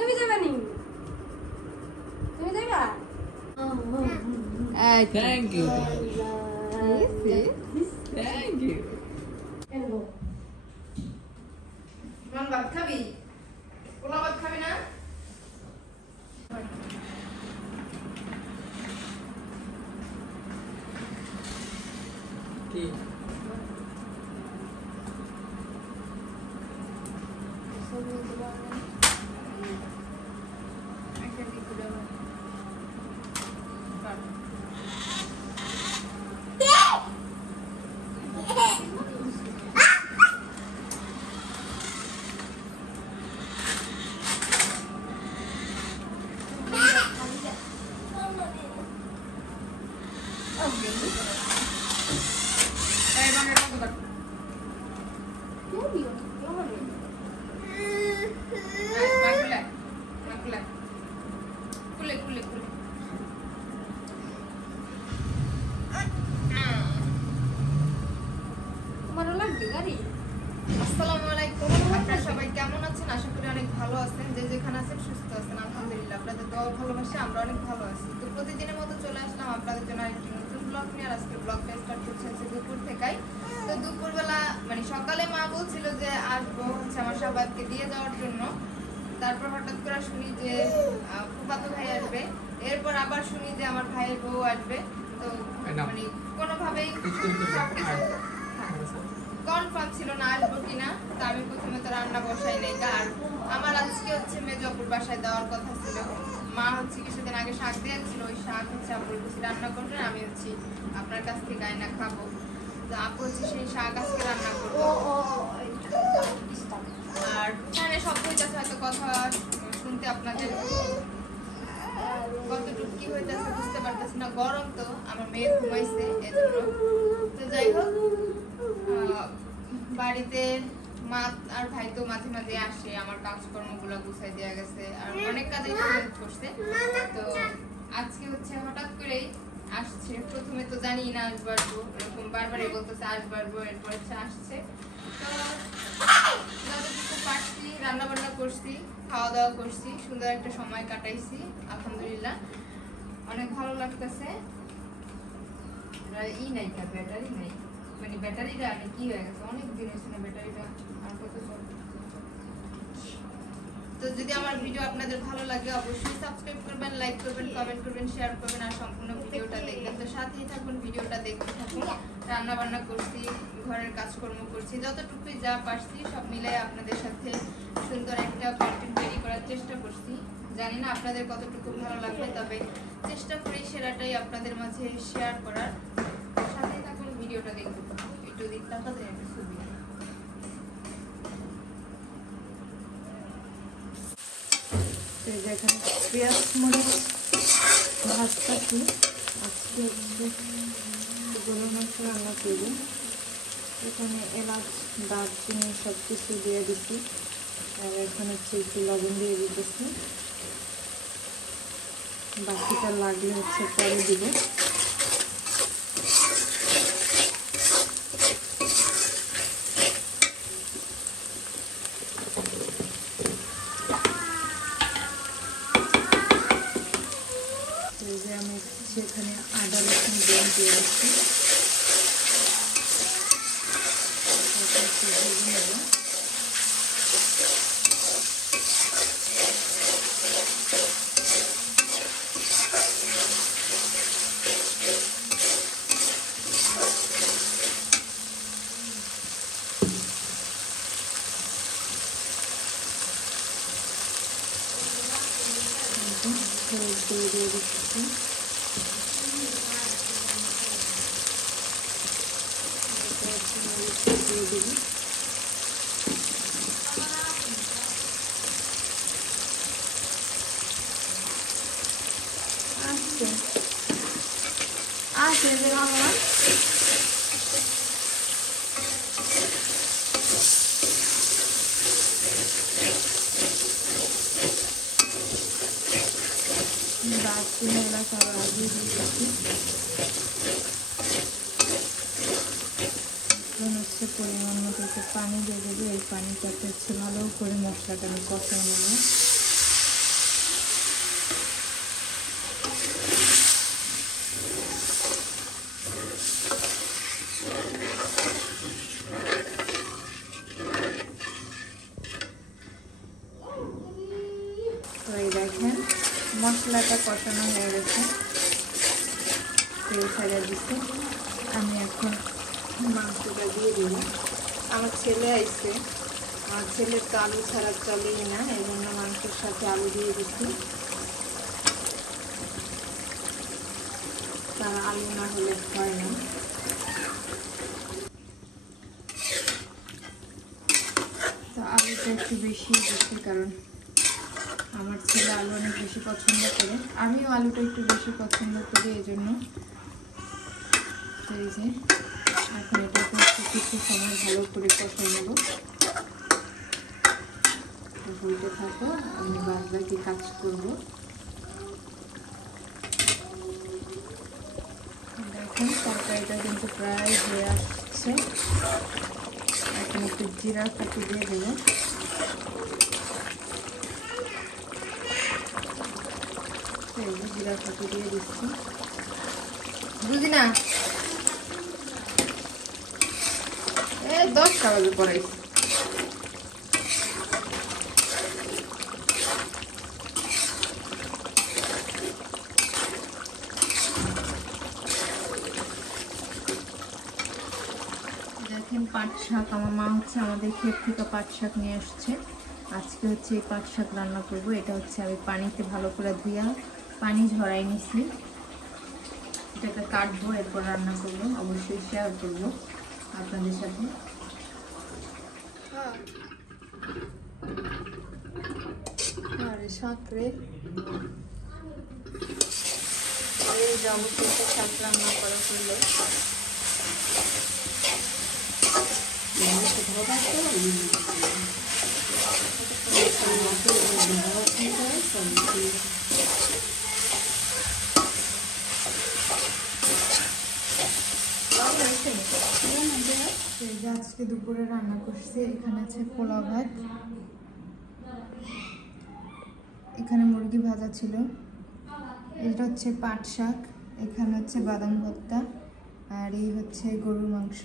তুমি যাবে নি? তুমি যাবা? Thank you. Thank you. মান ভাত খাবি? পোলা ভাত খাবি না? কি? আসসালামু আলাইকুম। আপনারা সবাই কেমন আছেন? আশা করি অনেক ভালো আছেন। যে যেখানে আছেন সুস্থ আছেন, আলহামদুলিল্লাহ। আপনাদের দোয়া ভালোবাসা আমরা অনেক ভালো আছি। তো প্রতিদিনের মতো চলে আসলাম আপনাদের জন্য আরেকটি নতুন ব্লগ নিয়ে। আর আজকে ব্লগটা স্টার্ট করছে দুপুর থেকেই। তো দুপুরবেলা মানে সকালে মা বলছিল যে আসবো হচ্ছে আমার সবাইকে দিয়ে যাওয়ার জন্য। তারপর হঠাৎ করে শুনি যে ফুফাতো ভাই আসবে। এরপর আবার শুনি যে আমার ভাইয়ের বউ আসবে। তো মানে কোনোভাবেই কনফার্ম ছিল না আসবো কিনা। তো আমি প্রথমে তো রান্না বসাই নাই। আর আমার আজকে হচ্ছে মেজপুর বাসায় দেওয়ার কথা ছিল। মা হচ্ছে কিছুদিন আগে শাক দিয়েছিল, ওই শাক হচ্ছে আপুর কিছু রান্না করবে, আমি হচ্ছে আপনার কাছ থেকে আয়না খাবো। তো আপু হচ্ছে সেই শাক আজকে রান্না করবো। আর ফ্যানে শব্দ হইতেছে, হয়তো কথা শুনতে আপনাদের কতটুকু কি হইতেছে বুঝতে পারতেছি না। গরম তো, আমার মেয়ে ঘুমাইছে এজন্য। তো যাই হোক, বাড়িতে মা আর ভাই তো মাঝে মাঝে আসে, আমার কাজকর্মগুলো গুছাই দেওয়া গেছে আর অনেক কাজই করছে। তো আজকে হচ্ছে হঠাৎ করেই আসছে। প্রথমে তো জানি না আসবো, এরকম বারবারই বলতেছে আসবো, এরপর হচ্ছে আসছে। তো যতটুকু পারছি রান্না বান্না করছি, খাওয়া দাওয়া করছি, সুন্দর একটা সময় কাটাইছি আলহামদুলিল্লাহ। অনেক ভালো লাগতেছে। ব্যাটারি নাই, মানে ব্যাটারিটা আমি কি হয়ে গেছে, অনেক দিন হয়েছে না ব্যাটারিটা। আর কত চলবে। তো যদি আমার ভিডিও আপনাদের ভালো লাগে অবশ্যই সাবস্ক্রাইব করবেন, লাইক করবেন, কমেন্ট করবেন, শেয়ার করবেন আর সম্পূর্ণ ভিডিওটা দেখবেন। তো সাথেই থাকুন, ভিডিওটা দেখতে থাকুন। রান্না বান্না করছি, ঘরের কাজকর্ম করছি, যতটুকুই যা পারছি সব মিলাই আপনাদের সাথে সুন্দর একটা কন্টেন্ট তৈরি করার চেষ্টা করছি। জানি না আপনাদের কতটুকু ভালো লাগবে, তবে চেষ্টা করি সেরাটাই আপনাদের মাঝে শেয়ার করার। সাথেই থাকুন, ভিডিওটা দেখুন। একটু দিক তাকাতে একটা ছবি। এখানে পেঁয়াজ মরিচ ভাজতাছি। আজকে হচ্ছে গরু মাংস রান্না করবো। এখানে এলাচ, দারচিনি সব কিছু দিয়ে দিচ্ছি। আর এখন হচ্ছে একটু লবণ দিয়ে দিতেছি। বাকিটা লাগলে হচ্ছে পরে দিব। আমি সেখানে আদা রসুন দিয়ে দিচ্ছি। দিয়ে দিচ্ছি। দিয়ে দিবি। আসছে যে বাবা দারচিনি এলাচ আবার আগে দিয়েছি। এখন হচ্ছে পরিমাণ মতো একটু পানি দিয়ে দেবো। এই পানিটাতে হচ্ছে ভালো করে মশলাটা আমি কষাই নেব। তো এই দেখেন মশলাটা কষানো হয়ে গেছে, তেল ছেড়ে দিচ্ছি। আমি এখন মাংসটা দিয়ে দেব। আমার ছেলে আইছে, আমার ছেলের তো আলু ছাড়া চলেই না, এই জন্য মাংসের সাথে আলু দিয়ে দিচ্ছি। তার আলু না হলে হয় না। তো আলুটা একটু বেশি দিচ্ছি, কারণ আমার ছেলে আলু অনেক বেশি পছন্দ করে, আমিও আলুটা একটু বেশি পছন্দ করি, এই জন্য। তো এই যে এখন এটাকে কিছু সময় ভালো করে কষে নেব। হইতে থাকো, আমি বাদ বাকি কাজ করব। দেখুন তরকারিটা কিন্তু প্রায় হয়ে আসছে। এখন একটু জিরা ফাঁকি দিয়ে দেবো। জিরা ফাঁকি দিয়ে দিচ্ছি। বুঝি না 10টা বাজে পড়াইছি। দেখেন পাট শাক, আমার মা হচ্ছে আমাদের ক্ষেত থেকে পাট শাক নিয়ে আসছে। আজকে হচ্ছে এই পাট শাক রান্না করব। এটা হচ্ছে আমি পানিতে ভালো করে ধুইয়া পানি ঝরাই নিছি। এটাকে কাটবো, এরপর রান্না করবো, অবশ্যই শেয়ার করবো আপনাদের সাথে। আরে শাক রে, এই অবশ্যই শাক রান্না করা করলো। আজকে দুপুরে রান্না করছি। এখানে আছে পোলাও ভাত, এখানে মুরগি ভাজা ছিল, এটা হচ্ছে পাট শাক, এখানে হচ্ছে বাদাম ভর্তা, আর এই হচ্ছে গরুর মাংস।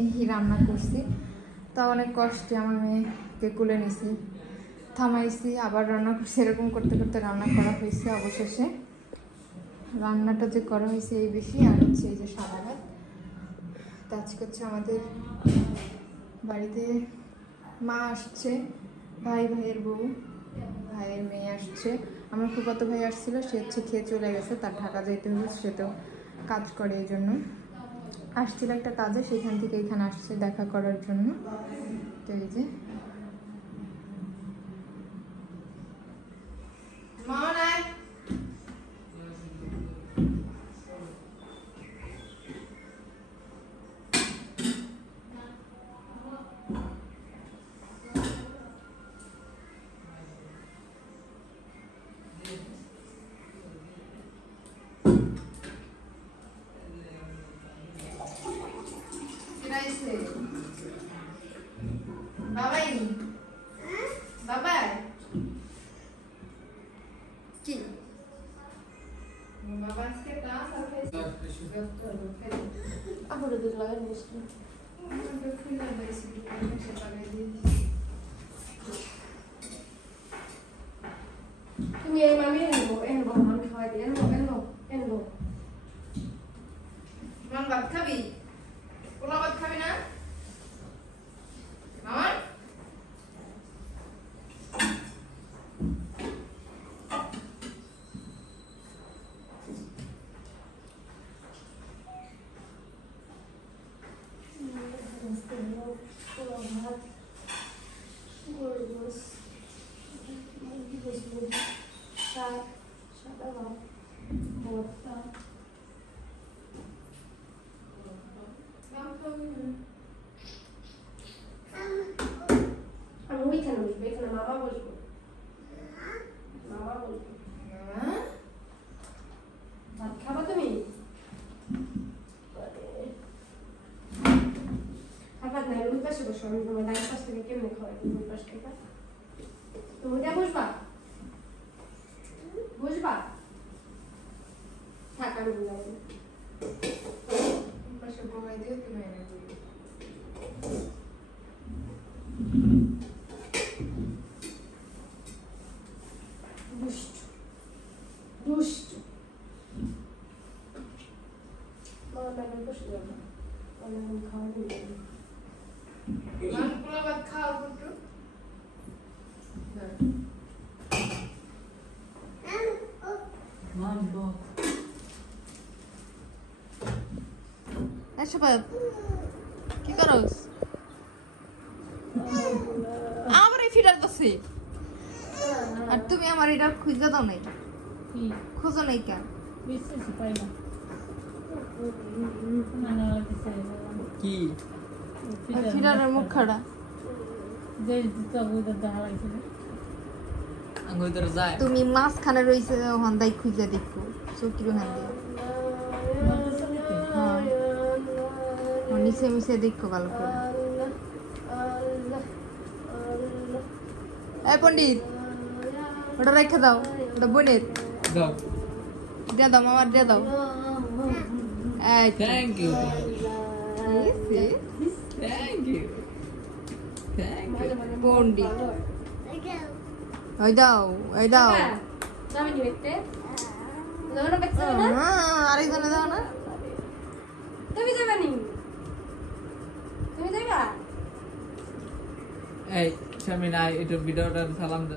এই রান্না করছি। তা অনেক কষ্টে আমার মেয়েকে কুলে নিছি, থামাইছি, আবার রান্না করছি। এরকম করতে করতে রান্না করা হয়েছে। অবশেষে রান্নাটা যে করা হয়েছে এই বেশি, আর হচ্ছে এই যে সাদা ভাত। তো আজকে হচ্ছে আমাদের বাড়িতে মা আসছে, ভাইয়ের বউ, ভাইয়ের মেয়ে আসছে। আমার ফুফাতো ভাই আসছিল, সে হচ্ছে খেয়ে চলে গেছে, তার ঢাকা যাইতে হবে, সে তো কাজ করে, এই জন্য আসছিল একটা কাজে, সেখান থেকে এখানে আসছে দেখা করার জন্য। তো এই যে বাবাই বাবাই কি বাবা আজকে ক্লাস আছে, আবার দুধ লাগাই বসলো। তুমি এই মামি এনেবো আমি খাওয়াই দিই। এনেবো মান ভাত খাবি? পোলা ভাত খাবি না আমার? আমি ওইখানে বসবো, এখানে মামা বসবো। ভাত খাবা তুমি? ভাত নাই, ওই পাশে বসো। আমি তোমার ডান পাশ থেকে কেমনে খাওয়াই তুমি ওই পাশ থেকে? তুমি ওইটা বসবা? থাক, আমি বললাম পাশে বগাই দিও, তুমি এনে দিও। সবাই কি করস আমার এই ফিডার বসে আর তুমি আমার এটা খুঁজে দাও নাই খোঁজো নাই কেন কি ফিডারের মুখ খাড়া আঙ্গুল ধরে যায় তুমি মাঝখানে রয়েছে হন্দাই খুঁজে দেখো চৌকির ওখান দিয়ে নিচে মিশে দেখো ভালো করে এই পণ্ডিত ওটা রেখে দাও ওটা বোনের দাও দিয়ে দাও মামার দিয়ে দাও এই তো। থ্যাংক ইউ এই থ্যাংক ইউ থ্যাংক ইউ পণ্ডিত ওই দাও ওই দাও যাবে নি দেখতে যাবে না দেখতে না আরেকজনে দাও না তুমি যাবে নি তুমি যাবা এই শামিনা এটা ভিডিওটা সালাম দাও